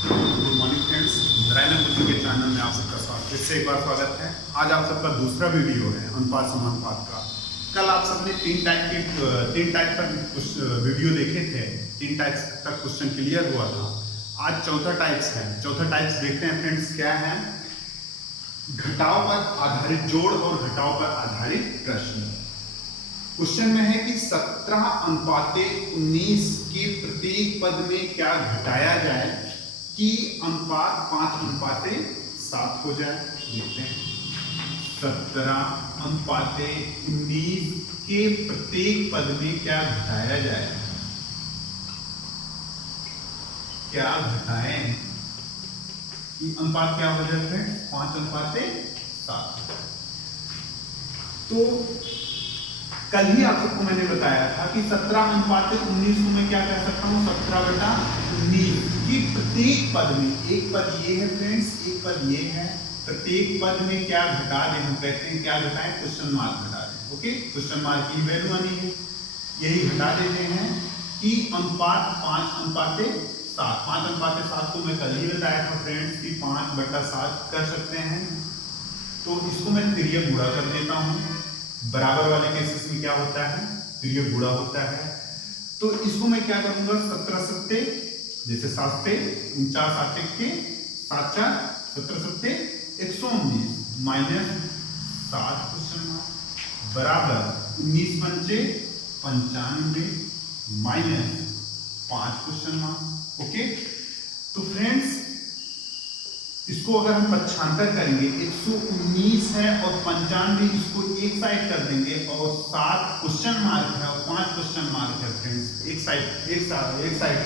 Good morning friends, Narayan बुद्धि के channel में आप सबका फिर से एक बार स्वागत है। आज आप सबका दूसरा वीडियो है अनुपात समानुपात का। कल आप सबने तीन टाइप का कुछ वीडियो देखे थे, तीन टाइप्स तक क्वेश्चन क्लियर हुआ था। आज चौथा टाइप्स है। चौथा टाइप्स देखते हैं फ्रेंड्स क्या है। घटाव पर आधारित जोड़ और घटाव पर आधारित प्रश्न। क्वेश्चन में है कि 17:19 के प्रत्येक पद में क्या घटाया जाए कि अनुपात 5:7 हो जाए। देखते हैं 17:19 के प्रत्येक पद में क्या घटाया जाए, क्या घटाएं कि अनुपात क्या हो जाए फ्रेंड्स 5:7। तो कल ही आप सबको मैंने बताया था कि 17:19 को मैं क्या कह सकता हूँ 17/19 की प्रत्येक पद में, एक पद ये है फ्रेंड्स, एक पद ये है, प्रत्येक पद में क्या घटा दें, हम कहते हैं क्या घटाएं, क्वेश्चन मार्क घटा दें। ओके, क्वेश्चन मार्क की वैल्यू आनी है, यही घटा देते हैं कि अनुपात 5:7। 5:7 को मैं कल ही बताया था फ्रेंड्स कि 5/7 कर सकते हैं। तो इसको मैं तिर्यक गुणा कर देता हूँ। बराबर वाले केसेस में क्या होता है, तिर्यक गुणा होता है। तो इसको मैं क्या करूंगा 17 सत्ते, जैसे 7 पे 49 आते के 7 4 17 सत्ते 119 माइनस 7 क्वेश्चन मार्क बराबर 19 पंचे 95 माइनस 5 क्वेश्चन मार्क। ओके, तो फ्रेंड्स इसको अगर हम पक्षांतर करेंगे 119 है और 95 इसको एक साइड कर देंगे और 7 क्वेश्चन मार्क है और 5 क्वेश्चन मार्क है फ्रेंड्स, एक साइड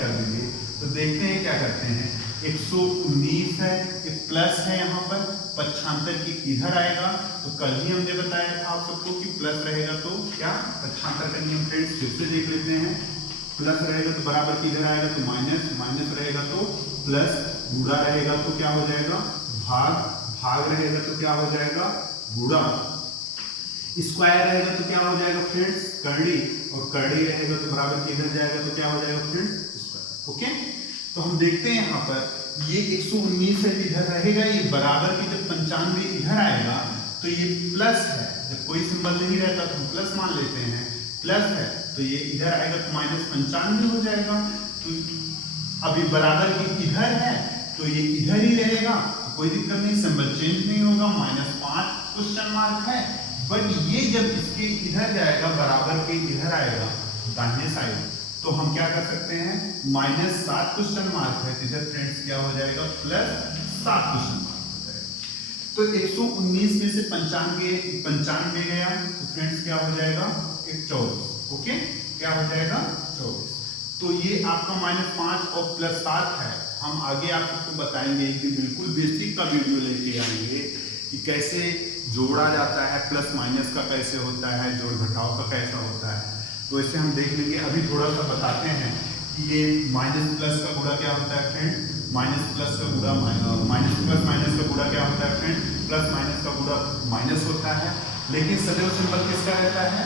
कर देंगे। तो देखते हैं क्या करते हैं। 119 है, एक प्लस है यहाँ पर, पक्षांतर की इधर आएगा। तो कल ही हमने बताया था आप सबको कि प्लस रहेगा तो क्या पक्षांतर का नियम फ्रेंड्स फिर से देख लेते हैं। प्लस रहेगा तो बराबर की इधर आएगा तो माइनस, माइनस रहेगा तो प्लस, गुणा रहेगा तो क्या हो जाएगा भाग, भाग रहेगा तो क्या हो जाएगा गुणा, स्क्वायर रहेगा तो क्या हो जाएगा फ्रेंड्स करड़ी, और करड़ी रहेगा तो बराबर के इधर जाएगा तो क्या हो जाएगा फ्रेंड्स स्क्वायर। ओके, तो हम देखते हैं यहाँ पर ये 119 है इधर रहेगा, ये बराबर की जब 95 इधर आएगा तो ये प्लस है, जब कोई सिंबल नहीं रहता तो हम प्लस मान लेते हैं, प्लस है तो ये इधर आएगा तो माइनस 95 हो जाएगा। तो अभी बराबर की इधर है तो ये इधर ही रहेगा, तो कोई दिक्कत नहीं, सिंबल चेंज नहीं होगा। -5 क्वेश्चन मार्क है, बट ये जब इसके इधर जाएगा बराबर के इधर आएगा दाहिने साइड, तो हम क्या कर सकते हैं -7 क्वेश्चन मार्क है, इधर फ्रेंड्स क्या हो जाएगा +7 क्वेश्चन मार्क हो जाएगा। तो 119 में से 95 गया तो फ्रेंड्स क्या हो जाएगा 24। ओके, क्या हो जाएगा 24। तो ये आपका -5 और +7 है। हम आगे आप सबको बताएंगे कि बिल्कुल बेसिक का वीडियो लेके आएंगे कि कैसे जोड़ा जाता है, प्लस माइनस का कैसे होता है, जोड़ घटाव का कैसा होता है। तो इसे हम देख लेंगे। अभी थोड़ा सा बताते हैं कि ये माइनस प्लस का गुणा क्या होता है फ्रेंड, माइनस प्लस का गुणा माइनस प्लस माइनस का गुणा क्या होता है फ्रेंड, प्लस माइनस का गुणा माइनस होता है। लेकिन सदैव सिंबल किसका रहता है,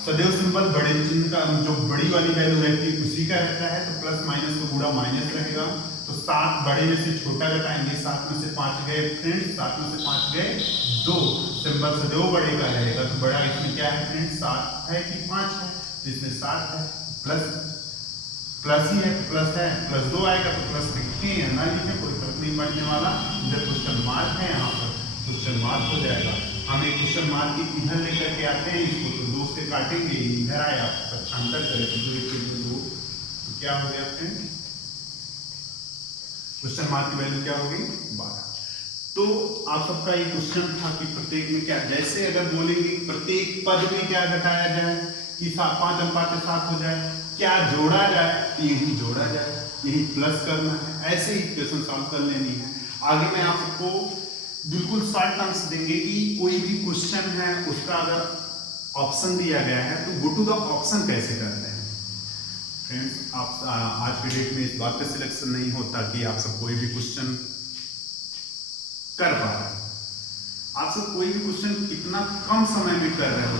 सदैव सिंबल बड़े चिन्ह का, जो बड़ी वाली वैल्यू रहती है उसी का रहता है। तो प्लस माइनस का गुणा माइनस रहेगा। तो 7 बड़े में से छोटा घटाएंगे, 7 में से 5 गए फ्रेंड्स, 7 में से 5 गए 2, सिंबल सदैव बड़े का रहेगा। तो बड़ा इसमें क्या है फ्रेंड्स 7 है कि 5 है, तो इसमें 7 है, प्लस ही है, प्लस है, +2 आएगा तो प्लस लिखें या ना लिखें कोई फर्क नहीं पड़ने वाला। इधर क्वेश्चन मार्क है, यहाँ पर क्वेश्चन मार्क हो जाएगा। हम एक क्वेश्चन मार्क की इधर लेकर के आते हैं, इसको तो 2 से काटेंगे, इधर आया पक्षांतर करें तो 2 1 2, तो क्या हो गया फ्रेंड, क्वेश्चन मार्क की वैल्यू क्या हो गई 12। तो आप सबका ये क्वेश्चन था कि प्रत्येक में क्या, जैसे अगर बोलेंगे प्रत्येक पद में क्या घटाया जाए कि 5:7 हो जाए, क्या जोड़ा जाए, तो यही जोड़ा जाए, यही प्लस करना है, ऐसे ही इक्वेशन सॉल्व कर लेनी है। आगे मैं आप सबको बिल्कुल शॉर्ट टर्म्स देंगे कि कोई भी क्वेश्चन है उसका अगर ऑप्शन दिया गया है तो गो टू द ऑप्शन कैसे करते हैं फ्रेंड्स। आप आज के डेट में इस बात पे सिलेक्शन नहीं होता कि आप सब कोई भी क्वेश्चन कर पा रहे हैं। आप सब कोई भी क्वेश्चन कितना कम समय में कर रहे हो,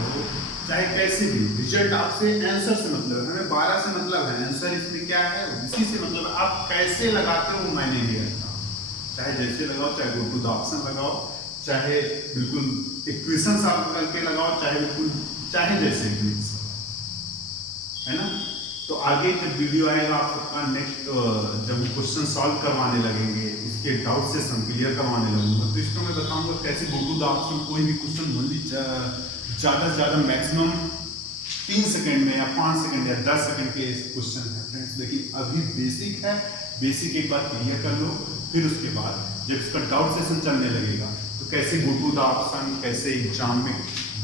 चाहे कैसे भी रिजल्ट आपसे आंसर से मतलब है, हमें 12 से मतलब है, आंसर इसमें क्या है इसी से मतलब है। आप कैसे लगाते हो मैंने नहीं रखा, चाहे जैसे लगाओ, चाहे गो टू द ऑप्शन लगाओ, चाहे बिल्कुल इक्वेशन सॉल्व करके लगाओ, चाहे बिल्कुल चाहे जैसे भी है ना। तो आगे जब वीडियो आएगा आप सबका नेक्स्ट जब क्वेश्चन सॉल्व करवाने लगेंगे, इसके डाउट से हम क्लियर करवाने लगूंगा, तो इसको मैं बताऊंगा कैसे गो टू द ऑप्शन कोई भी क्वेश्चन ओनली ज़्यादा से ज़्यादा मैक्सिमम 3 सेकंड में या 5 सेकंड या 10 सेकंड के क्वेश्चन है फ्रेंड्स। लेकिन अभी बेसिक है, बेसिक एक बार क्लियर कर लो, फिर उसके बाद जब इसका डाउट सेशन चलने लगेगा तो कैसे गो टू द ऑप्शन, कैसे एग्जाम में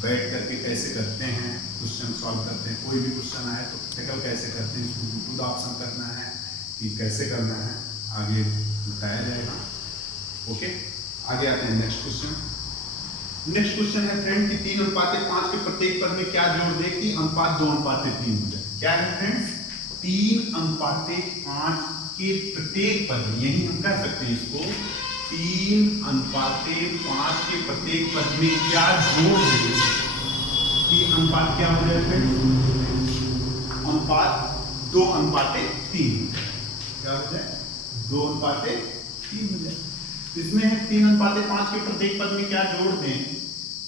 बैठ करके कैसे करते हैं क्वेश्चन सॉल्व करते हैं, कोई भी क्वेश्चन आए तो प्रैक्टिकल कैसे करते हैं, इसको गो टू द ऑप्शन करना है कि कैसे करना है, आगे बताया जाएगा। ओके, आगे आते हैं नेक्स्ट क्वेश्चन। नेक्स्ट क्वेश्चन है फ्रेंड कि 3:5 के प्रत्येक पद में क्या जोड़ दे कि अनुपात 2:3 हो जाए। क्या है फ्रेंड्स, 3:5 के प्रत्येक पद में, यही हम कह सकते हैं इसको 3:5 के प्रत्येक पद में क्या जोड़ दे कि अनुपात क्या हो जाए फ्रेंड्स, अनुपात 2:3 क्या हो जाए, 2:3 हो जाए। इसमें है 3:5 के प्रत्येक पद में क्या जोड़ दें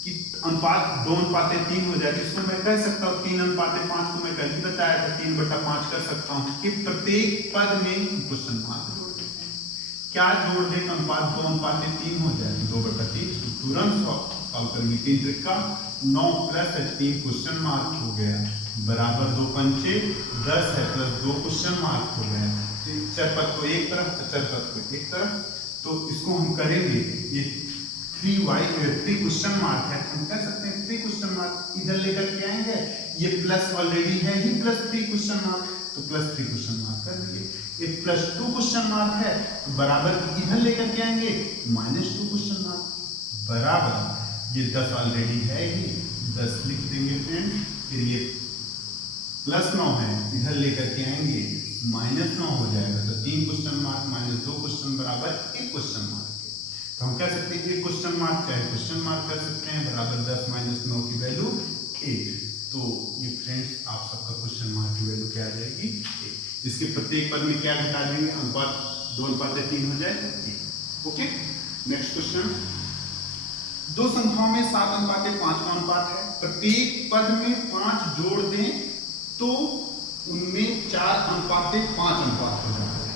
कि अनुपात 2:3 हो जाए। इसको मैं कह सकता हूँ 3:5 को मैं कल ही बताया था 3/5 कर सकता हूँ कि प्रत्येक पद में क्वेश्चन मार्क जोड़ देते हैं। क्या जोड़ दें अनुपात 2:3 हो जाए, 2/3 तुरंत सॉल्व करेंगे। 3 त्रिका 9 प्लस 3 क्वेश्चन मार्क हो गया बराबर 2 पंचे 10 है प्लस 2 क्वेश्चन मार्क हो गया। चरपद को एक तरफ, चरपद को एक तरफ, तो इसको हम करेंगे ये 3 क्वेश्चन मार्क है, हम कह सकते हैं 3 क्वेश्चन मार्क इधर लेकर के आएंगे, ये प्लस ऑलरेडी है ही +3 क्वेश्चन मार्क, तो +3 क्वेश्चन मार्क कर दिए। ये +2 क्वेश्चन मार्क है तो बराबर इधर लेकर के आएंगे -2 क्वेश्चन मार्क बराबर ये 10 ऑलरेडी है ही 10 लिख देंगे फ्रेंड, फिर ये +9 है इधर लेकर के आएंगे -9 हो जाएगा, तो 3 क्वेश्चन मार्क -2 क्वेश्चन बराबर 1 क्वेश्चन मार्क है। तो हम कह सकते हैं 1 क्वेश्चन मार्क चाहे क्वेश्चन मार्क कर सकते हैं बराबर 10 - 9 की वैल्यू 1। तो ये फ्रेंड्स आप सबका क्वेश्चन मार्क की वैल्यू क्या आ जाएगी 1। इसके प्रत्येक पद में क्या घटा देंगे, अनुपात 2:3 हो जाए 1। Okay, next question. दो संख्याओं में 7:5 का अनुपात है, प्रत्येक पद में 5 जोड़ दें तो उनमें 4:5 अनुपात हो जाता है।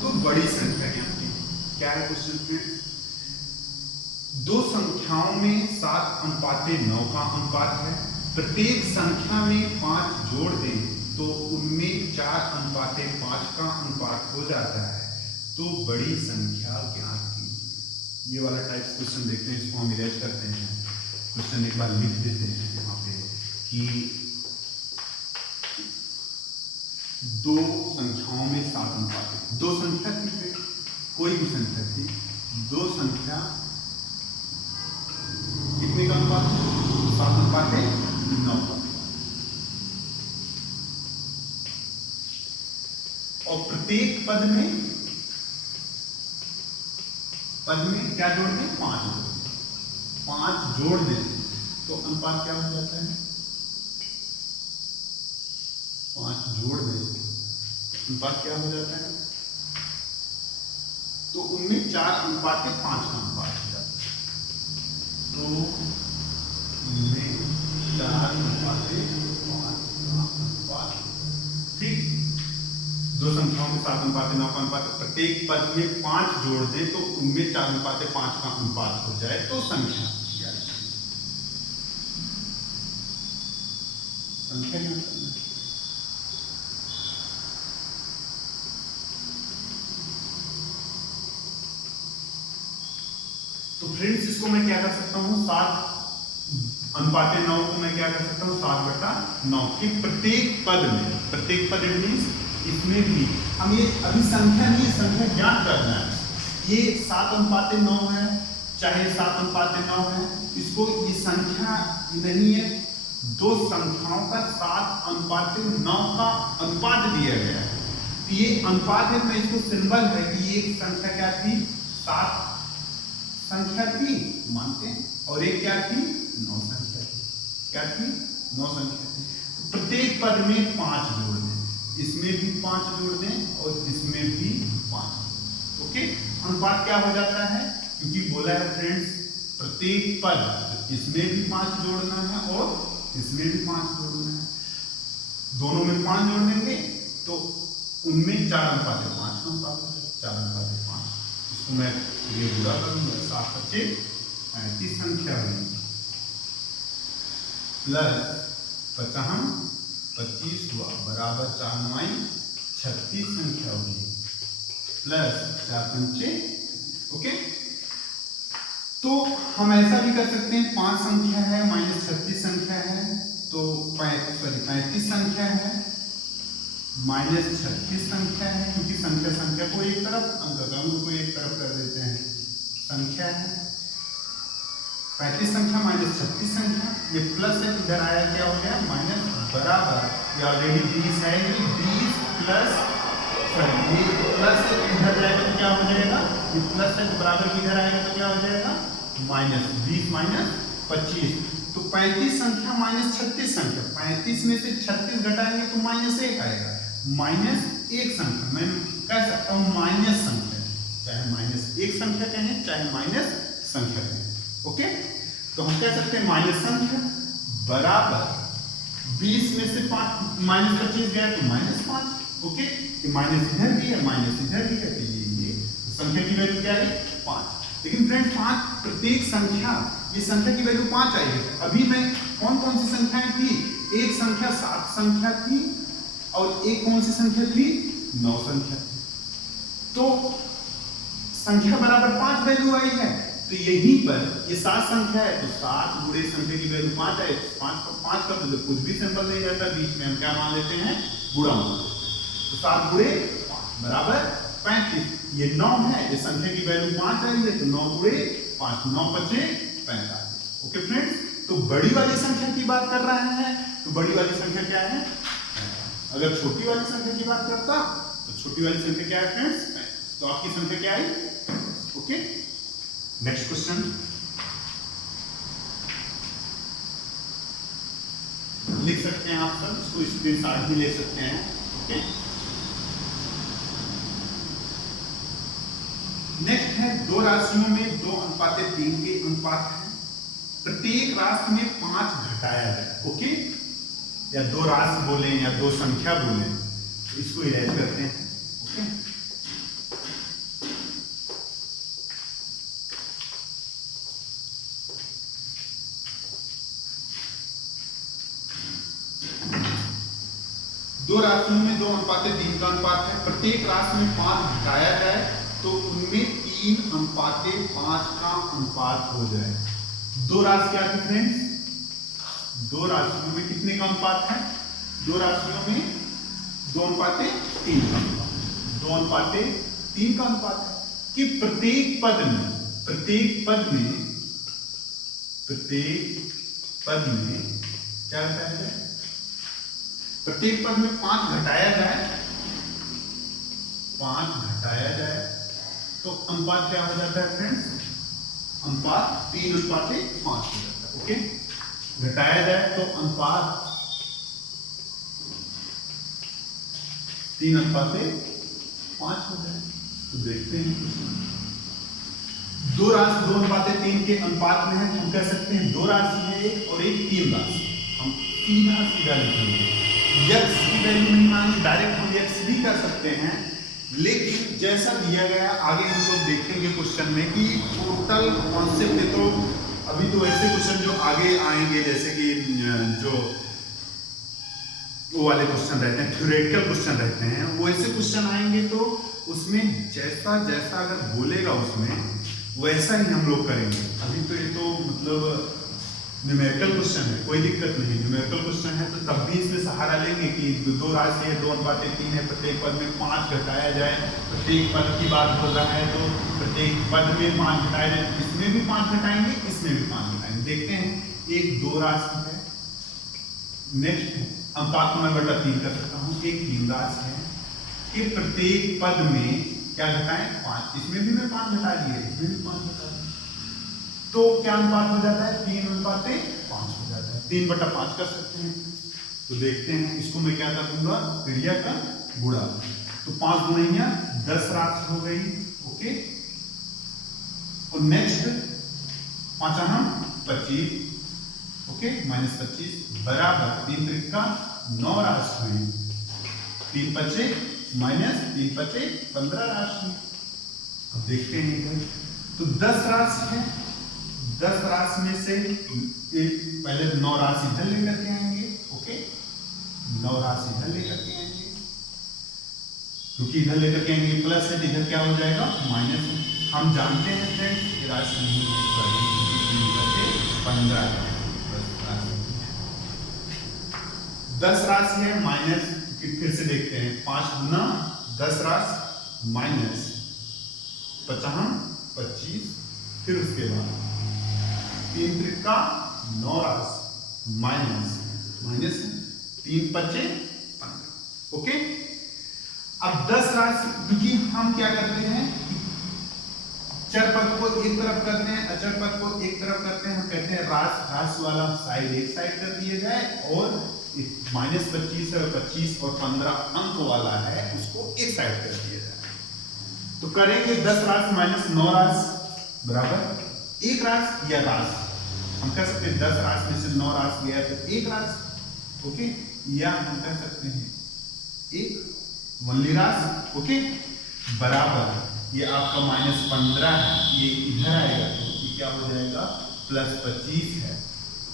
तो बड़ी संख्या क्या है क्वेश्चन में, दो संख्याओं में 7:9 का अनुपात है, प्रत्येक संख्या में 5 जोड़ दें तो उनमें 4:5 का अनुपात हो जाता है। तो बड़ी संख्या ज्ञात कीजिए। ये वाला टाइप क्वेश्चन देखते हैं, इसको हम इरेज करते हैं। क्वेश्चन एक बार लिख देते हैं यहाँ पे कि दो संख्याओं में 7:5, दो संख्या थी, कोई भी संख्या थी, दो संख्या कितने का अनुपात, 7:9 का, और प्रत्येक पद में क्या जोड़ दें, 5 जोड़ दें तो अनुपात क्या हो जाता है, 5 जोड़ दें अनुपात क्या हो जाता है, तो उनमें 4:5 का अनुपात हो जाता है। तो उनमें 4:5 का अनुपात, ठीक। दो संख्याओं में 7:9 का अनुपात, प्रत्येक पद में 5 जोड़ दें तो उनमें 4:5 का अनुपात हो जाए तो संख्या तो फ्रेंड्स इसको मैं क्या कर सकता हूँ, 7:9 को मैं क्या कर सकता हूँ, 7/9 के प्रत्येक पद में, प्रत्येक पद मीन्स इसमें भी हम ये अभी संख्या नहीं, संख्या ज्ञात करना है। ये 7:9 है, चाहे 7:9 है, इसको ये संख्या नहीं है, दो संख्याओं का 7:9 का अनुपात दिया गया है। तो ये अनुपात है, मैं इसको सिंबल है कि ये एक संख्या क्या थी, 7 संख्या थी मानते हैं, और एक क्या थी, 9 संख्या थी। क्या थी, 9 संख्या थी। प्रत्येक पद में 5 जोड़ दें, इसमें भी 5 जोड़ दें और इसमें भी 5। ओके, अनुपात क्या हो जाता है, क्योंकि बोला है फ्रेंड्स प्रत्येक पद इसमें भी 5 जोड़ना है और इसमें भी 5 जोड़ना है। दोनों में 5 जोड़ देंगे तो उनमें 4 अनुपात 5 अनुपात 4 अनुपात 5। इसको मैं ये पूरा करूंगा, 7 25 35 संख्या हुई प्लस 55 25 हुआ बराबर 4 9 36 संख्या हुई प्लस 4 5। ओके, तो हम ऐसा भी कर सकते हैं, 5 संख्या है माइनस 36 संख्या है तो 35 संख्या है माइनस 36 संख्या है, क्योंकि संख्या को एक तरफ, अंक को एक तरफ कर देते हैं। संख्या है 35 संख्या माइनस 36 संख्या, ये प्लस है, इधर आया क्या हो गया माइनस, बराबर ये ऑलरेडी 20 है, ये 20 प्लस ये प्लस है, इधर जाएगा तो क्या हो जाएगा, ये प्लस है तो बराबर किधर आएगा तो क्या हो जाएगा माइनस 20 माइनस 25। तो 35 संख्या माइनस 36 संख्या, 35 में से 36 घटाएंगे तो माइनस 1 आएगा, माइनस 1 संख्या मैं कह सकता हूं माइनस संख्या, चाहे माइनस 1 संख्या कहें चाहे माइनस संख्या कहें। ओके, तो हम कह सकते हैं माइनस संख्या बराबर 20 में से 5 माइनस 25 गया तो माइनस 5। ओके, माइनस इधर भी है माइनस इधर भी है, तो ये संख्या की वैल्यू क्या है 5। लेकिन फ्रेंड 5 प्रत्येक संख्या, ये संख्या की वैल्यू 5 आई है। अभी मैं कौन कौन सी संख्याएं थी, एक संख्या 7 संख्या थी और एक कौन सी संख्या थी 9 संख्या थी, तो संख्या बराबर 5 वैल्यू आई है। तो यहीं पर ये 7 संख्या है तो 7 गुणे संख्या की वैल्यू 5 है, 5 का तो कुछ भी सिंबल नहीं रहता, बीच में हम क्या मान लेते हैं गुणा मान लेते हैं। तो 7 गुणे 5 बराबर 35, ये 9 है, ये संख्या की वैल्यू 5 आई है तो 9 गुणे 5 9 5 45। ओके फ्रेंड्स, तो बड़ी वाली संख्या की बात कर रहे हैं, तो बड़ी वाली संख्या क्या है, अगर छोटी वाली संख्या की बात करता तो छोटी वाली संख्या क्या है फ्रेंड्स, तो आपकी संख्या क्या आई। ओके, नेक्स्ट क्वेश्चन लिख सकते हैं आप सब, इसको स्क्रीनशॉट भी ले सकते हैं। ओके, नेक्स्ट है दो राशियों में 2:3 के अनुपात है, प्रत्येक राशि में 5 घटाया जाए। ओके, या दो राशि बोले या दो संख्या बोले, इसको इरेज करते हैं। ओके, दो राशियों में 2:3 का अनुपात है, प्रत्येक राशि में 5 घटाया जाए तो उनमें 3:5 का अनुपात हो जाए। दो राशि क्या थी फ्रेंड्स, दो राशियों में कितने का अनुपात है, दो राशियों में 2:3 का अनुपात, 2:3 का अनुपात है कि प्रत्येक पद में क्या घटाया जाए, प्रत्येक पद में 5 घटाया जाए, 5 घटाया जाए तो अनुपात क्या हो जाता है फ्रेंड्स, अनुपात 3:5 हो जाता है। ओके, घटाया जाए तो अनुपात 3:5 हो जाए। तो देखते हैं, दो राशि 2:3 के अनुपात में है, हम कह सकते हैं दो राशि है एक और एक 3 राशि, हम सीधा लिखेंगे, x की वैल्यू नहीं मांगे, डायरेक्ट हम x भी कर सकते हैं, लेकिन जैसा दिया गया आगे हम लोग देखेंगे क्वेश्चन में कि टोटल कॉन्सेप्ट है, तो अभी तो ऐसे क्वेश्चन जो आगे आएंगे जैसे कि जो वो वाले क्वेश्चन रहते हैं, थ्योरेटिकल क्वेश्चन रहते हैं, वो ऐसे क्वेश्चन आएंगे तो उसमें जैसा अगर बोलेगा उसमें वैसा ही हम लोग करेंगे। अभी तो ये तो मतलब न्यूमेरिकल क्वेश्चन है, कोई दिक्कत नहीं, न्यूमेरिकल क्वेश्चन है तो तब भी इसमें सहारा लेंगे कि दो राशि है 2:3 है, प्रत्येक पद में 5 घटाया जाए, प्रत्येक पद की बात हो रहा है तो प्रत्येक पद में 5 घटाया जाए, इसमें भी 5 घटाएंगे, इसमें भी 5 घटाएंगे। देखते हैं, एक दो राशि है, नेक्स्ट अनुपात को मैं 3 कर सकता हूँ, एक 3 राशि है कि प्रत्येक पद में क्या घटाएं 5, इसमें भी मैं 5 घटा दिए, इसमें भी 5 घटा दिए, तो क्या अनुपात हो जाता है? 3:5 हो जाता है। 3/5 कर सकते हैं। तो देखते हैं, इसको मैं क्या कर दूंगा? पीढ़िया का गुणा। तो 5 गुणिया 10 राशि हो गई। ओके, और नेक्स्ट 5 हम 25, ओके, -25 बराबर 3 त्रिका 9 राशि हुई। 3 पचे -3 पचे 15 राशि। अब देखते हैं इधर, तो 10 राशि है। 10 राशि में से पहले 9 राशि इधर लेकर के आएंगे। ओके, 9 राशि इधर लेकर के आएंगे, क्योंकि इधर लेकर के आएंगे प्लस है, इधर क्या हो जाएगा? माइनस है। हम जानते हैं फ्रेंड्स ये राशि नहीं है, सॉरी 15 10 राशि है माइनस, फिर से देखते हैं 5 गुना 10 राशि माइनस 25, फिर उसके बाद 3 त्रिका 9 राशि माइनस 3 पचे 15। ओके, अब 10 राशि, क्योंकि हम क्या करते हैं, चर पद को एक तरफ करते हैं, अचर पद को एक तरफ करते हैं। हम कहते हैं राशि वाला साइड एक साइड कर दिया जाए, और -25 है, 25 और 15 अंक वाला है, उसको एक साइड कर दिया जाए। तो करेंगे 10 राशि माइनस 9 राशि बराबर एक राशि या राशि। हम कह सकते हैं 10 राशि में से 9 राशि गया तो एक राशि। ओके, या हम कह सकते हैं एक वनली राशि। ओके, बराबर ये आपका -15 है, ये इधर आएगा तो ये क्या हो जाएगा? +25 है,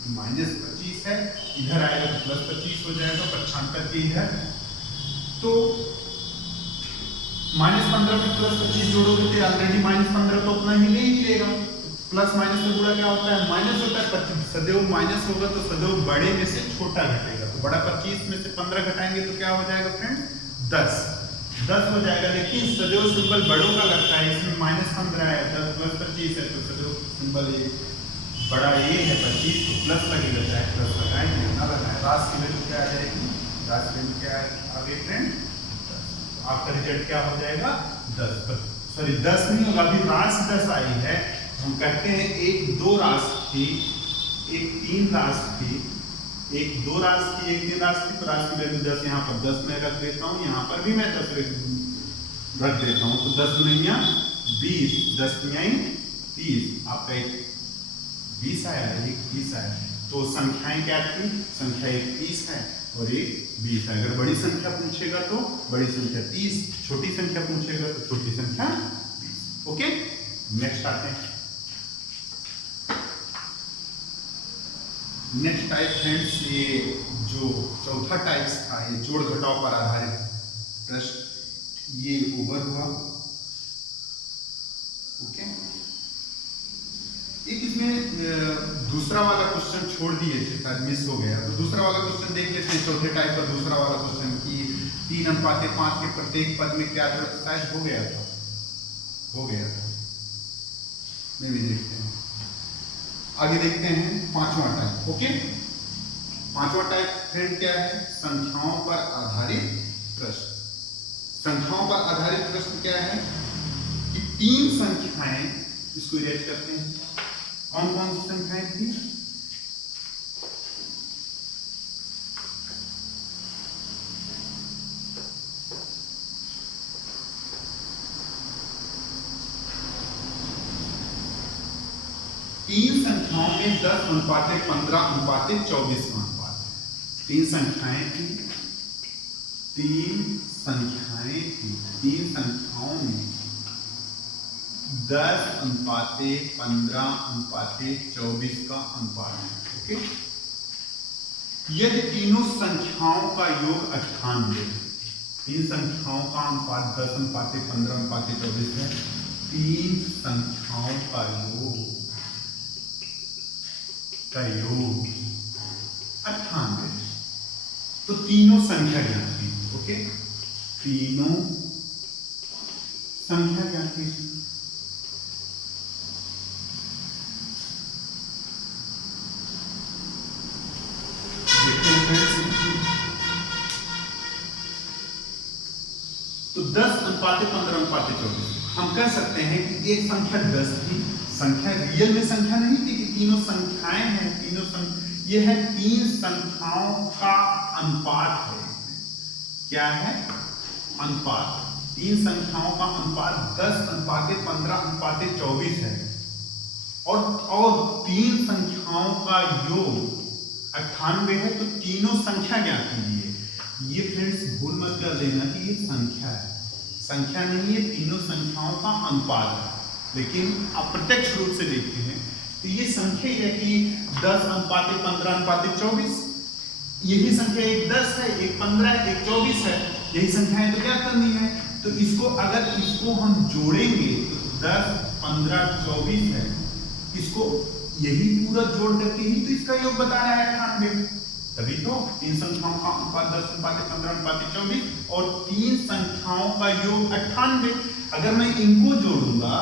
-25 है, इधर आएगा तो +25 हो जाएगा, 95 के इधर। तो -15 में +25 जोड़ोगे तो ऑलरेडी -15 तो अपना ही ले ही लेगा। प्लस माइनस से गुणा क्या होता है? माइनस होता है। 25 सदैव माइनस होगा तो सदैव बड़े में से छोटा घटेगा। तो बड़ा 25 में से 15 घटाएंगे तो क्या हो जाएगा फ्रेंड? 10 हो जाएगा। लेकिन सदैव सिंबल बड़ों का लगता है, इसमें -15 है, 10 + 25 है, तो सदैव सिंबल ये बड़ा ये है 25, तो प्लस लगेगा, चाहे प्लस लगाएंगे ना लगाए। राशि की वैल्यू क्या आ जाएगी? राशि की वैल्यू क्या आगे फ्रेंड? आपका रिजल्ट क्या हो जाएगा? 10। सॉरी 10 नहीं होगा, अभी राशि 10 आई है। हम कहते हैं एक 2 राशि थी, एक 3 राशि थी, एक 2 राशि थी, एक 3 राशि थी। तो राशि की वैल्यू 10 यहाँ पर 10 में रख देता हूँ, यहाँ पर भी मैं 10 रख देता हूँ। तो 10 गुणिया 20, 10 तिहाई 30, आपका एक 20 आया, एक 30 आया। तो संख्याएं क्या थी? संख्या एक 30 है और एक 20 है। अगर बड़ी संख्या पूछेगा तो बड़ी संख्या 30, छोटी संख्या पूछेगा तो छोटी संख्या 20। ओके, नेक्स्ट आते हैं। नेक्स्ट टाइप फ्रेंड्स, ये जो चौथा टाइप्स था, ये जोड़ घटाव पर आधारित प्रश्न, ये ओवर हुआ। ओके, एक इसमें दूसरा वाला क्वेश्चन छोड़ दिए थे, शायद मिस हो गया, तो दूसरा वाला क्वेश्चन देख लेते हैं। चौथे टाइप का दूसरा वाला क्वेश्चन कि 3:5 के प्रत्येक पद में क्या जोड़, शायद हो गया था, मैं भी देखते हैं। आगे देखते हैं 5वां टाइप। ओके, 5वां टाइप फ्रेंड क्या है? संख्याओं पर आधारित प्रश्न। संख्याओं पर आधारित प्रश्न क्या है कि 3 संख्याएं, इसको इरेज करते हैं। कौन कौन सी संख्याएं थी? तीन संख्याओं में 10:15:24 अनुपात। 3 संख्याएं थी, 3 संख्याओं में 10:15:24 का अनुपात है। ओके, यदि तीनों संख्याओं का योग 98, 3 संख्याओं का अनुपात 10:15:24 है, 3 संख्याओं का योग 98, तो तीनों संख्या ज्ञात थी। ओके, तीनों संख्या ज्ञात थी। तो 10:15:24 हम कह सकते हैं कि एक संख्या 10 थी, संख्या रियल में संख्या नहीं थी कि तीनों संख्याएं हैं, ये है तीन संख्याओं का अनुपात है। क्या है? अनुपात। तीन संख्याओं का अनुपात 10:15:24 है और तीन संख्याओं का योग 98 है। तो तीनों संख्या ज्ञात कीजिए। ये फ्रेंड्स भूल मत कर देना कि ये संख्या है, संख्या नहीं है, तीनों संख्याओं का अनुपात है। लेकिन अप्रत्यक्ष रूप से देखते हैं तो ये संख्या है कि 10:15:24। यही संख्या एक 10 है, एक 15 है, एक 24 है। यही संख्याएं तो क्या करनी है। तो इसको हम जोड़ेंगे तो 10, 15, 24 है। इसको यही पूरा जोड़ करके ही तो इसका योग बता रहा है 98। तभी तो तीन संख्याओं का अनुपात 10:15:24 और तीन संख्याओं का योग 98। अगर मैं इनको जोड़ूंगा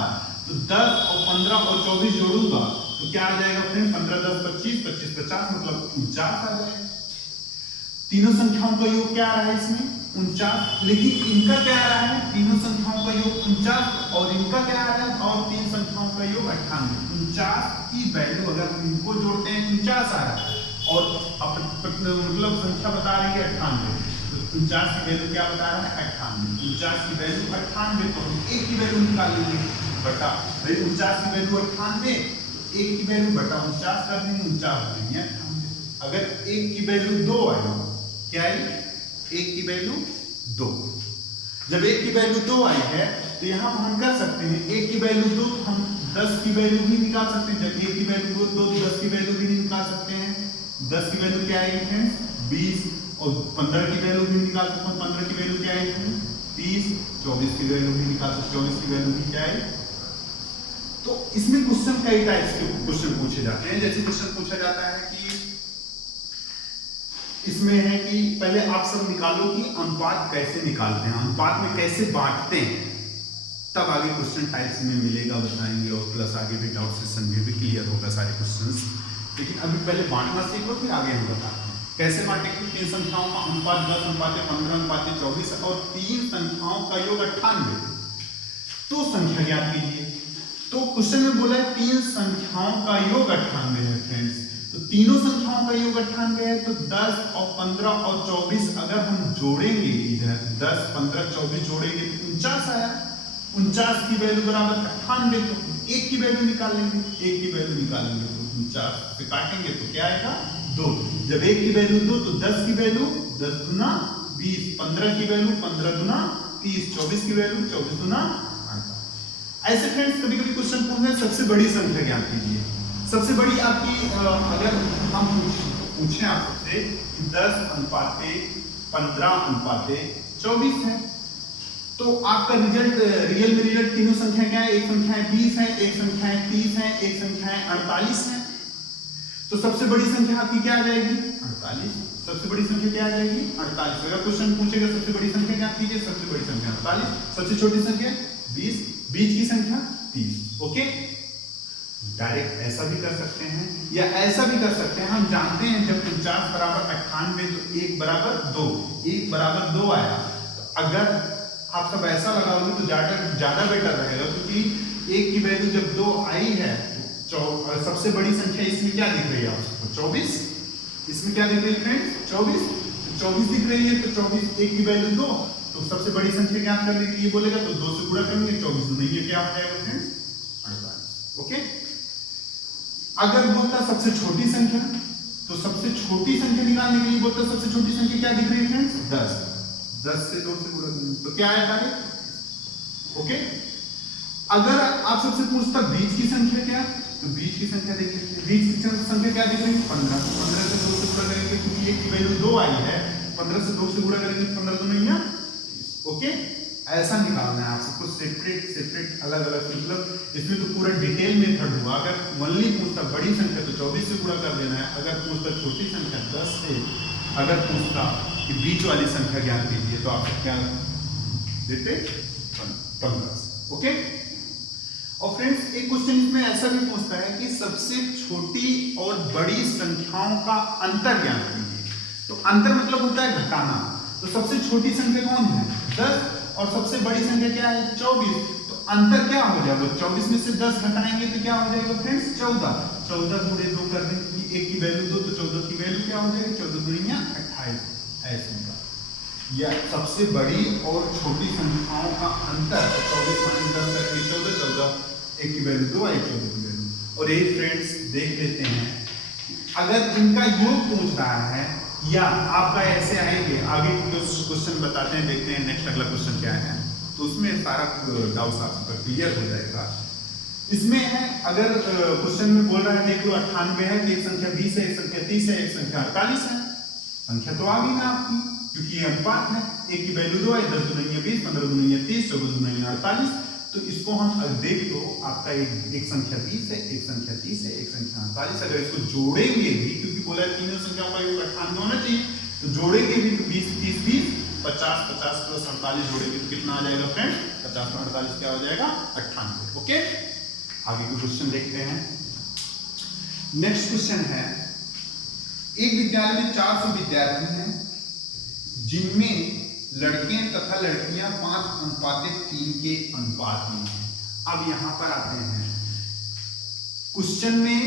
तो 10 और 15 और 24 जोड़ूंगा तो क्या आ जाएगा फ्रेंड? 15 10 25, 25 50 मतलब 49 आ जाएगा। तीनों संख्याओं का योग क्या आ रहा है इसमें? 49। लेकिन इनका क्या आ रहा है? तीनों संख्याओं का योग 49 और इनका क्या आ रहा है? और तीन संख्याओं का योग 98। 49 की वैल्यू अगर हम इनको जोड़ते हैं 49 आ रहा है और मतलब संख्या बता रही है 98। तो 49 की वैल्यू क्या बता रहा है? 98। 49 की वैल्यू 98 तो हम एक की वैल्यू निकालेंगे बटा 49 की वैल्यू 98, एक की वैल्यू बटा 49 कर देंगे, 49 हो जाएंगे 98। अगर एक की वैल्यू 2 आई, क्या आई? एक की वैल्यू 2। जब एक की वैल्यू 2 आई है तो यहां हम कर सकते हैं एक की वैल्यू 2 हम 10 की वैल्यू भी निकाल सकते हैं। जब एक की वैल्यू 2 तो 10 की वैल्यू भी निकाल सकते हैं। 10 की वैल्यू क्या आएगी फ्रेंड्स? 20 और 15 की वैल्यू भी निकाल सकते हैं। 15 की वैल्यू क्या आएगी? 30। 24 की वैल्यू भी निकाल सकते हैं। 24 की वैल्यू भी क्या है? तो इसमें क्वेश्चन कई टाइप्स के क्वेश्चन पूछे जाते हैं। जैसे क्वेश्चन पूछा जाता है कि इसमें है कि पहले आप सब निकालो कि अनुपात कैसे निकालते हैं, अनुपात में कैसे बांटते हैं, तब आगे क्वेश्चन टाइप्स में मिलेगा, बताएंगे और प्लस आगे भी डाउट सेशन में भी क्लियर होगा सारे क्वेश्चंस। लेकिन अभी पहले बांटना सीखो फिर आगे हम बताते हैं कैसे बांटेंगे। तीन संख्याओं का अनुपात 10:15:24 और तीन संख्याओं का योग 98। तो संख्या ज्ञात कीजिए। तो क्वेश्चन में बोला है तीन संख्याओं का योग 98 है फ्रेंड्स। तो तीनों संख्याओं का योग 98 है तो 10 और 15 और 24 अगर हम जोड़ेंगे, इधर 10 15 24 जोड़ेंगे तो 49 आया। 49 की वैल्यू बराबर 98। तो एक की वैल्यू निकालेंगे, एक की वैल्यू निकालेंगे तो 49 से काटेंगे तो क्या आएगा? 2। जब एक की वैल्यू 2 तो 10 की वैल्यू 10 दूना 20, 15 की वैल्यू 15 दूना 30, 24 की वैल्यू 24 दूना 48। ऐसे फ्रेंड्स कभी कभी क्वेश्चन पूछते हैं सबसे बड़ी संख्या ज्ञात कीजिए। सबसे बड़ी आपकी अगर हम पूछें आपसे 10:15:24 है तो आपका रिजल्ट रियल में रिजल्ट तीनों संख्या क्या है? एक संख्या है 20 है, एक संख्या है 30 है, एक संख्या है 48 है। तो सबसे बड़ी संख्या आपकी क्या आ जाएगी? 48। सबसे बड़ी संख्या क्या आ जाएगी? 48। अगर क्वेश्चन पूछेगा सबसे बड़ी संख्या क्या कीजिए? सबसे बड़ी संख्या 48, सबसे छोटी संख्या 20, बीच की संख्या 30। ओके, डायरेक्ट ऐसा भी कर सकते हैं या ऐसा भी कर सकते हैं। हम जानते हैं जब 49 बराबर 98 तो 1 बराबर 2, 1 बराबर 2 आया। तो अगर आप सब ऐसा लगाओगे तो ज्यादा बेटर रहेगा, क्योंकि 1 की वैल्यू जब 2 आई है तो सबसे बड़ी संख्या इसमें क्या दिख रही है आपको? 24। इसमें क्या दिख रही है फ्रेंड्स? 24। 24 दिख रही है तो 24, 1 की वैल्यू 2 तो सबसे बड़ी संख्या ज्ञात करने के लिए बोलेगा तो 2 से गुणा करेंगे। 24 नहीं है क्या हो जाएगा फ्रेंड्स? 48। ओके, अगर बोलता सबसे छोटी संख्या तो सबसे छोटी संख्या निकालने के लिए बोलता सबसे छोटी संख्या क्या दिख रही है फ्रेंड्स? 10। 10 से 2 से गुणा करेंगे तो क्या आएगा? ओके, अगर आप सबसे पूछता बीच की संख्या क्या, तो बीच की संख्या देखिए, बीच की संख्या क्या दिख रही है? 15। 15 से 2 से गुणा करेंगे क्योंकि 1 की वैल्यू 2 आई है। 15 से 2 से गुणा करेंगे 15 2 नहीं है। ओके, ऐसा निकालना है आप सबको सेपरेट अलग अलग। मतलब इसमें तो पूरा डिटेल मेथड हुआ। अगर ओनली पूछता बड़ी संख्या तो 24 से गुणा कर देना है। अगर पूछता छोटी संख्या 10 से, अगर पूछता कि बीच वाली संख्या ज्ञात कीजिए तो आप क्या देते? 15 से। ओके, और फ्रेंड्स एक क्वेश्चन इसमें ऐसा भी पूछता है कि सबसे छोटी और बड़ी संख्याओं का अंतर ज्ञात कीजिए। तो अंतर मतलब होता है घटाना। तो सबसे छोटी संख्या कौन है? 10 और सबसे बड़ी संख्या क्या है? 24। तो अंतर क्या हो जाएगा, 24 में से 10 घटाएंगे तो क्या हो जाएगा फ्रेंड्स 14, 14 गुणे 2 कर देंगे, एक की वैल्यू 2 तो 14 की वैल्यू क्या हो जाएगी 14 दूनी 28, ऐसे होगा। यह सबसे बड़ी और छोटी संख्याओं का अंतर 24 माइनस 10 करके 14, 14 एक की वैल्यू 2 आई 14 की वैल्यू। और ये फ्रेंड्स देख लेते हैं, अगर इनका योग पूछ रहा है या आपका ऐसे आएंगे आगे क्वेश्चन बताते हैं, देखते हैं नेक्स्ट अगला क्वेश्चन क्या है, तो उसमें सारा डाउट्स आपका क्लियर हो जाएगा। इसमें है अगर क्वेश्चन में बोल रहा है देख लो 98 है, एक संख्या 20 है, एक संख्या 30 है, एक संख्या 48 है, संख्या तो आ गई ना आपकी क्योंकि ये अनुपात है, एक की वैल्यू 2 है, 10 दूनी 20, 15 दूनी 30, 14 दूनी 48, तो इसको हम देख लो आपका एक संख्या 20 है, एक संख्या 30 है, एक संख्या 48, अगर इसको जोड़ेंगे भी क्योंकि बोला है तीनों संख्याओं का योग 98 होना चाहिए, तो जोड़ेंगे भी तो 20 30 20 50 50 प्लस 48 जोड़ेंगे तो कितना आ जाएगा फ्रेंड 50 में 48 क्या हो जाएगा 98। ओके, आगे का क्वेश्चन देखते हैं। नेक्स्ट क्वेश्चन है, एक विद्यालय में 400 विद्यार्थी हैं जिनमें लड़के तथा लड़कियां 5:3 के अनुपात में हैं। अब यहां पर आते हैं, क्वेश्चन में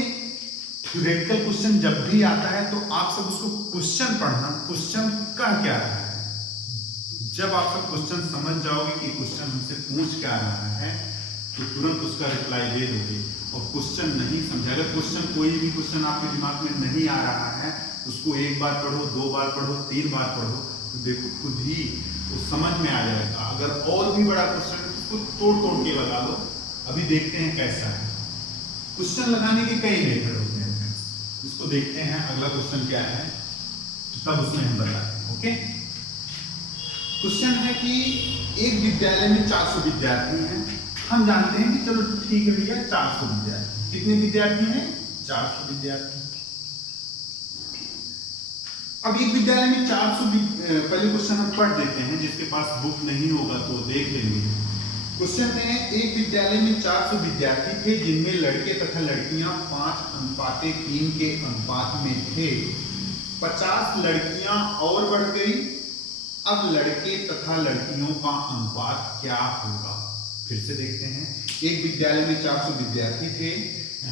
थ्योरेटिकल क्वेश्चन जब भी आता है तो आप सब उसको क्वेश्चन पढ़ना, क्वेश्चन का क्या है, जब आप सब क्वेश्चन समझ जाओगे कि क्वेश्चन हमसे पूछ क्या रहा है तो तुरंत उसका रिप्लाई दे दोगे। और क्वेश्चन नहीं समझा, अगर क्वेश्चन कोई भी क्वेश्चन आपके दिमाग में नहीं आ रहा है उसको एक बार पढ़ो, 2 बार पढ़ो, 3 बार पढ़ो तो देखो खुद ही वो समझ में आ जाएगा। अगर और भी बड़ा क्वेश्चन है तो उसको तोड़ तोड़ के लगा लो। अभी देखते हैं कैसा है, क्वेश्चन लगाने के कई मेथड होते हैं, इसको देखते हैं अगला क्वेश्चन क्या है तब उसमें हम बताते हैं। ओके, क्वेश्चन है कि एक विद्यालय में 400 विद्यार्थी हैं, हम जानते हैं कि चलो ठीक है भैया 400 विद्यार्थी, कितने विद्यार्थी हैं 400 विद्यार्थी। अब एक विद्यालय में 400 पहले क्वेश्चन हम पढ़ देते हैं, जिसके पास बुक नहीं होगा तो देख लेंगे। क्वेश्चन में एक विद्यालय में 400 विद्यार्थी थे जिनमें लड़के तथा लड़कियां 5:3 के अनुपात में थे। 50 लड़कियां और बढ़ गई, अब लड़के तथा लड़कियों का अनुपात क्या होगा। फिर से देखते हैं, एक विद्यालय में 400 विद्यार्थी थे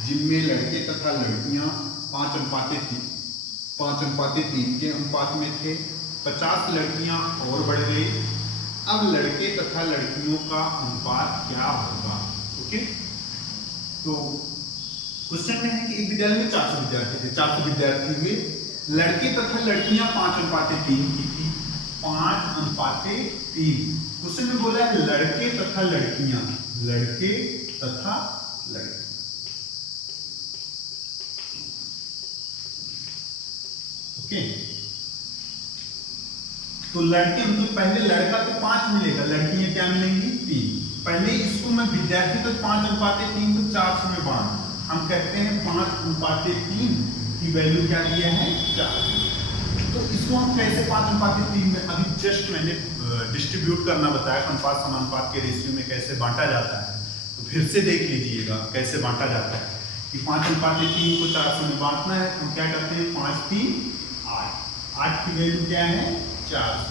जिनमें लड़के तथा लड़कियां 5:3 के अनुपात में थे। 50 लड़कियां और बढ़ गई, अब लड़के तथा लड़कियों का अनुपात क्या होगा। ओके, तो क्वेश्चन में है कि एक विद्यालय में 400 विद्यार्थी थे, 400 विद्यार्थी हुए, लड़के तथा लड़कियां 5:3 की थी, 5:3। क्वेश्चन में बोला है लड़के तथा लड़कियां, लड़के तथा लड़कियां। ओके, तो लड़के मतलब पहले लड़का तो 5 मिलेगा, लड़कियां क्या मिलेंगी 3। पहले इसको मैं विद्यार्थी तो 5:3 तो 400 में बांट, हम कहते हैं 5:3 की वैल्यू क्या दिया है 4। तो इसको हम कैसे 5:3 में, अभी जस्ट मैंने डिस्ट्रीब्यूट करना बताया, अनुपात समानुपात के रेशियो में कैसे बांटा जाता है, तो फिर से देख लीजिएगा कैसे बांटा जाता है कि 5:3 को 400 में बांटना है, तो क्या करते हैं 5 3 8, 8 की वैल्यू क्या है 400,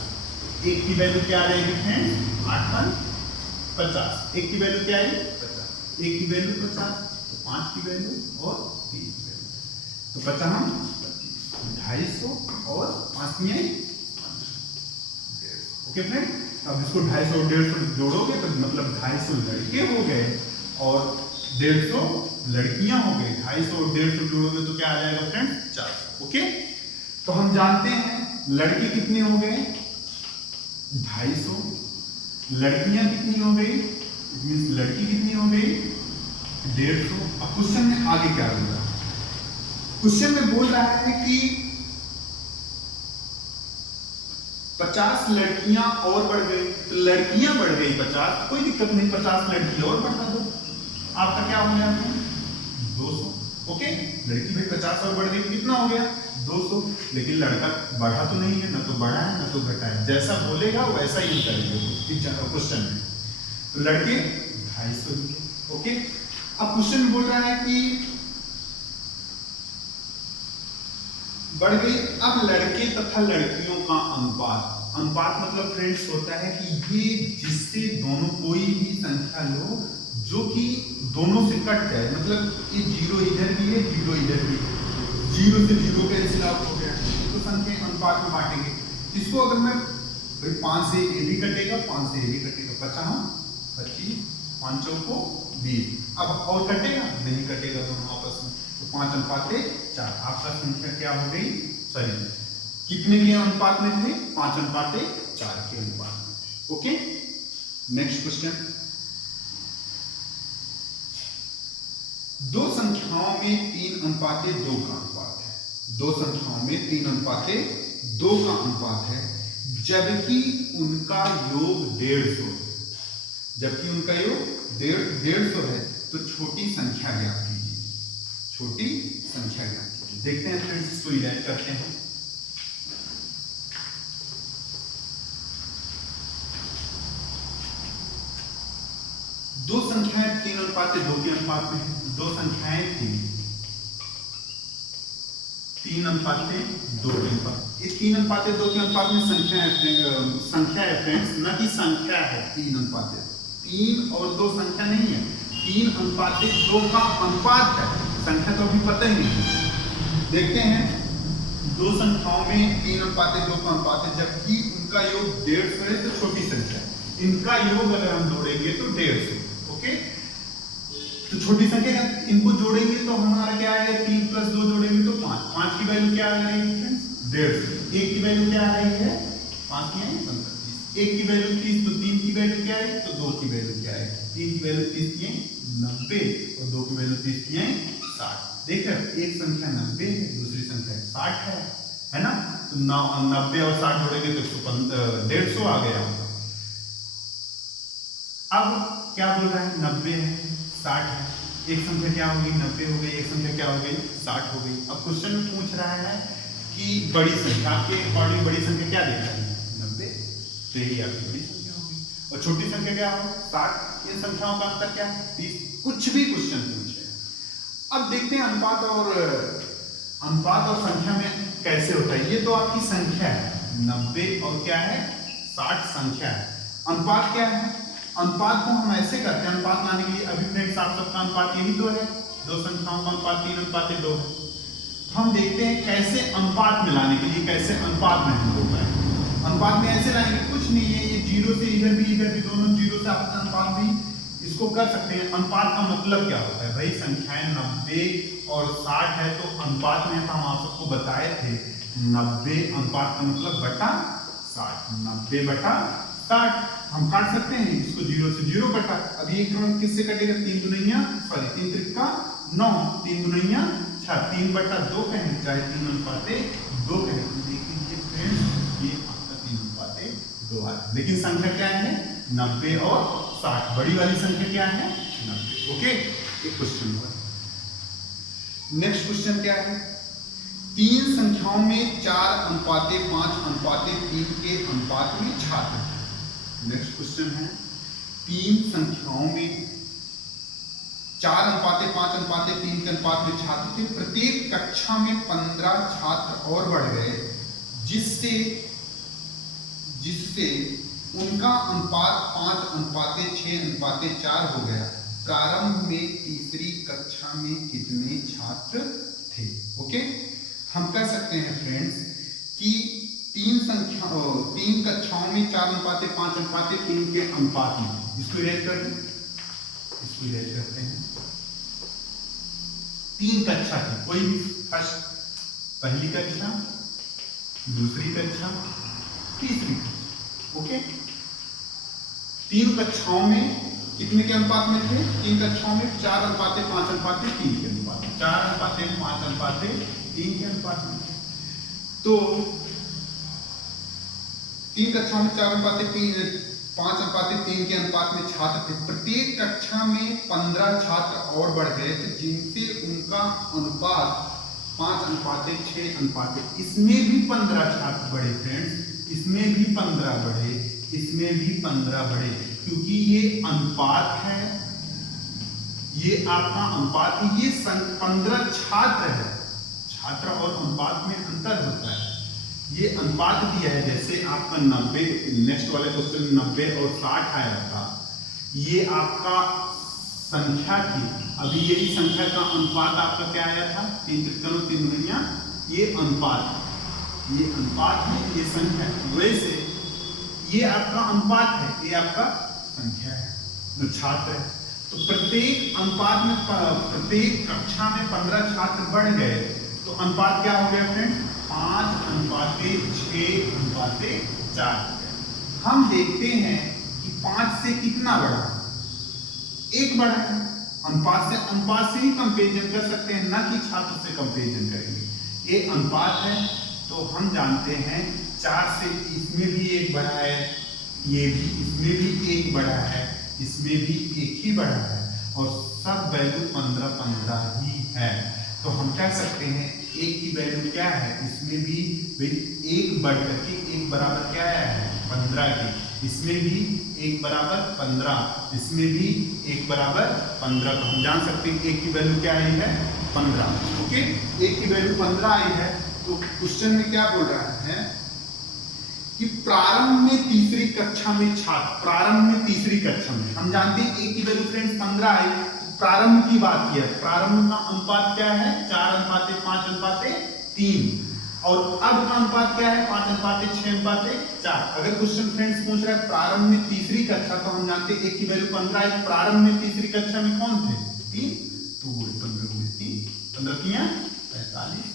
1 की वैल्यू क्या आ जाएगी फ्रेंड्स 8 1 50, 1 की वैल्यू क्या आएगी 50, 1 की वैल्यू 50, तो 5 की वैल्यू और 3 की वैल्यू, तो 50 हम 250 और 5 में आई। ओके फ्रेंड, अब इसको 250 और 150 जोड़ोगे तो मतलब 250 लड़के हो गए और 150 लड़कियां हो गई, 250 और 150 जोड़ोगे तो क्या आ जाएगा फ्रेंड 400। ओके, तो हम जानते हैं लड़के कितने हो गए 250, लड़कियां कितनी हो गई, इट मींस लड़की कितनी हो गई 150। अब क्वेश्चन में आगे क्या बोल रहा है, क्वेश्चन में बोल रहा है कि 50 लड़कियां और बढ़ गई, तो लड़कियां बढ़ गई 50, कोई दिक्कत नहीं, 50 लड़की और बढ़ा दो, आपका क्या हो गया 200। ओके, लड़की भाई 50 और बढ़ गई कितना हो गया 200, लेकिन लड़का बढ़ा तो नहीं है, ना तो बढ़ा है ना तो घटा है, जैसा बोलेगा वैसा ही करेंगे क्वेश्चन में। तो लड़के 250। ओके, अब क्वेश्चन बोल रहा है कि बढ़ गई, अब लड़के तथा लड़कियों का अनुपात, अनुपात मतलब फ्रेंड्स होता है कि ये जिससे दोनों कोई भी संख्या लो जो कि दोनों से कट जाए, मतलब ये जीरो इधर भी है जीरो इधर भी है, जीरो से जीरो कैंसिल आउट हो गया, तो संख्या अनुपात में बांटेंगे। इसको अगर मैं 5 से ये भी कटेगा, 5 से ये भी कटेगा, 50 25 5 को 20, अब और कटेगा नहीं कटेगा दोनों आपस में, तो 5:4 आपका संख्या क्या हो गई, सॉरी कितने के अनुपात में थे, 5:4 के अनुपात में। ओके, नेक्स्ट क्वेश्चन, दो संख्याओं में 3:2 का अनुपात है, दो संख्याओं में 3:2 का अनुपात है, जबकि उनका योग 150 है, जबकि उनका योग 150 है, तो छोटी संख्या ज्ञात कीजिए, छोटी संख्या ज्ञात कीजिए। देखते हैं फ्रेंड्स, इसको इलाज करते हैं। दो संख्याएं 3:2 के अनुपात में है, दो संख्याएं थी 3:2 के अनुपात, ये 3:2 के अनुपात में संख्या है फ्रेंड्स, न कि संख्या है 3:2, 3 और 2 संख्या नहीं है, 3:2 का अनुपात है, संख्या तो अभी पता ही नहीं। देखते हैं, दो संख्याओं में 3:2 का अनुपात है, जबकि उनका योग 150 है, तो छोटी संख्या है, इनका योग अगर हम जोड़ेंगे तो 150। ओके, तो छोटी संख्या इनको जोड़ेंगे तो हमारा क्या आएगा, 3 + 2 जोड़ेंगे तो 5, 5 की वैल्यू क्या आ रही है फ्रेंड्स, 150, 1 की वैल्यू क्या आ रही है, 5 की 30, 1 की वैल्यू 30, तो 3 की वैल्यू क्या है, तो 2 की वैल्यू क्या है, 3 की वैल्यू 30 की 90 और 2 की वैल्यू 30 की 60। देखिए एक संख्या 90 है, दूसरी संख्या 60 है ना, तो 90 और 60 जोड़ेंगे तो 150 आ गया। अब क्या बोल रहा है, 90 है 60 है, एक संख्या क्या होगी 90 हो गई, एक संख्या क्या हो गई 60 हो गई। अब क्वेश्चन में पूछ रहा है कि बड़ी संख्या, आपके अकॉर्डिंग बड़ी संख्या क्या देता है 90, तो यही आपकी बड़ी संख्या होगी, और छोटी संख्या क्या हो 60, इन संख्याओं का अंतर क्या है 30, कुछ भी क्वेश्चन पूछे। अब देखते हैं अनुपात और संख्या में कैसे होता है। ये तो आपकी संख्या है 90 और क्या है 60 संख्या है, अनुपात क्या है, अनुपात को हम ऐसे करते हैं, अनुपात लाने के लिए अभी फ्रेंड्स आप सबका अनुपात यही तो है, दो संख्याओं का अनुपात 3:2 है, तो हम देखते हैं कैसे अनुपात में लाने के लिए, कैसे अनुपात में हम होता है। अनुपात में ऐसे लाएंगे, कुछ नहीं है, ये जीरो से इधर भी दोनों जीरो से आपस में अनुपात भी इसको कर सकते हैं। अनुपात का मतलब क्या होता है भाई, संख्याएं 90 और 60 है, तो अनुपात में हम आप सबको बताए थे 90 अनुपात का मतलब बटा 60, 90/60 हम काट सकते हैं, इसको 0 से 0 कटा, अब ये क्रम किससे कटेगा, 3 दूनिया 3 त्रिका 9, 3 दूनिया 6, 3/2 कहें चाहे 3:2 कहें, देखिए फ्रेंड्स ये आपका 3:2 है, लेकिन संख्या क्या है 90 और 60, बड़ी वाली संख्या क्या है 90। ओके, एक क्वेश्चन हुआ। नेक्स्ट क्वेश्चन क्या है, तीन संख्याओं में 4:5:3 के अनुपात में छात्र। नेक्स्ट क्वेश्चन है, तीन संख्याओं में 4:5:3 के अनुपात में छात्र थे, प्रत्येक कक्षा में 15 छात्र और बढ़ गए, जिससे उनका अनुपात 5:6:4 हो गया। प्रारंभ में तीसरी कक्षा में कितने छात्र थे। ओके, हम कह सकते हैं फ्रेंड्स कि तीन कक्षाओं में 4:5:3 के अनुपात में, इसको इरेज करते हैं। तीन कक्षा थी, कोई भी फर्स्ट, पहली कक्षा, दूसरी कक्षा, तीसरी कक्षा। ओके, तीन कक्षाओं में कितने के अनुपात में थे, तीन कक्षाओं में 4:5:3 के अनुपात में, 4:5:3 के अनुपात में। तो तीन कक्षाओं में 5:3 के अनुपात में छात्र थे, प्रत्येक कक्षा में 15 छात्र और बढ़ गए थे, जिनसे उनका अनुपात 5:6:1। इसमें भी 15 छात्र बढ़े फ्रेंड्स, इसमें भी 15 बढ़े, इसमें भी 15 बढ़े, क्योंकि ये अनुपात है, ये आपका अनुपात है, ये 15 छात्र है, छात्र और अनुपात में अंतर होता है। ये अनुपात दिया है, जैसे आपका 90, नेक्स्ट वाले क्वेश्चन 90 और 60 आया था, ये आपका संख्या थी, अभी यही संख्या का अनुपात आपका क्या आया था, 3 त्रिकोण 3 गुणिया, ये अनुपात है, ये संख्या है। वैसे ये आपका अनुपात है, ये आपका संख्या है जो छात्र है। तो प्रत्येक अनुपात में प्रत्येक कक्षा में 15 छात्र बढ़ गए तो अनुपात क्या हो गया फ्रेंड्स, 5:6:4। हम देखते हैं कि 5 से कितना बढ़ा, 1 बढ़ा है। अनुपात से ही कंपेरिजन कर सकते हैं, ना कि छात्र से कंपेरिजन करेंगे। ये अनुपात है तो हम जानते हैं 4 से इसमें भी 1 बढ़ा है, ये भी इसमें भी 1 बढ़ा है, इसमें भी 1 ही बढ़ा है और सब वैल्यू 15 ही है। तो हम कह सकते हैं 1 की वैल्यू क्या है, इसमें भी 1 बढ़ करके 1 बराबर क्या है 15 की, इसमें भी 1 बराबर 15, इसमें भी 1 बराबर 15। तो हम जान सकते हैं 1 की वैल्यू क्या आई है 15। ओके, 1 की वैल्यू 15 आई है। तो क्वेश्चन में क्या बोल रहा है कि प्रारंभ में तीसरी कक्षा में छात्र, प्रारंभ में तीसरी कक्षा में हम जानते हैं 1 की वैल्यू फ्रेंड्स 15 आई, तो प्रारंभ की बात की है। प्रारंभ का अनुपात क्या है 4:5:3 और अब का अनुपात क्या है 5:6:4। अगर क्वेश्चन फ्रेंड्स पूछ रहा है प्रारंभ में तीसरी कक्षा, तो हम जानते हैं 1 की वैल्यू 15 आई, प्रारंभ में तीसरी कक्षा में कौन थे 3, तो 15 × 3 15 × 45।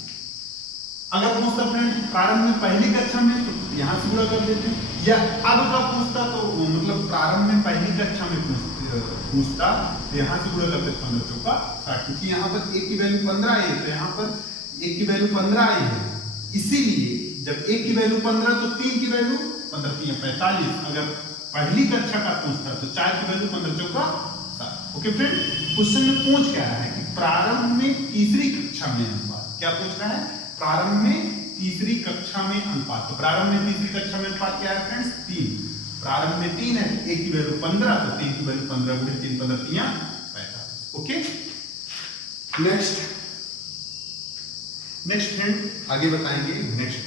अगर पूछता फ्रेंड प्रारंभ में पहली कक्षा में, तो यहां से गुणा कर देते हैं, या अब का पूछता तो मतलब प्रारंभ में पहली कक्षा में पूछता तो यहां से गुणा करते 15×4 = 60, क्योंकि यहां पर 1 की वैल्यू 15 आई है, तो यहां पर 1 की वैल्यू 15 आई है। इसीलिए जब 1 की वैल्यू 15 तो 3 की वैल्यू 15 × 45। अगर पहली कक्षा का पूछता तो 4 की वैल्यू 15×4 = 60। ओके फ्रेंड, क्वेश्चन में पूछ क्या रहा है कि प्रारंभ में तीसरी कक्षा में अनुपात, क्या पूछ रहा है प्रारंभ में तीसरी कक्षा में अनुपात। तो प्रारंभ में तीसरी कक्षा में अनुपात क्या है फ्रेंड्स 3, प्रारंभ में 3 है, 1 की वैल्यू 15 तो 3 की वैल्यू 15 × 3 15 × 3 45। ओके, नेक्स्ट फ्रेंड आगे बताएंगे नेक्स्ट।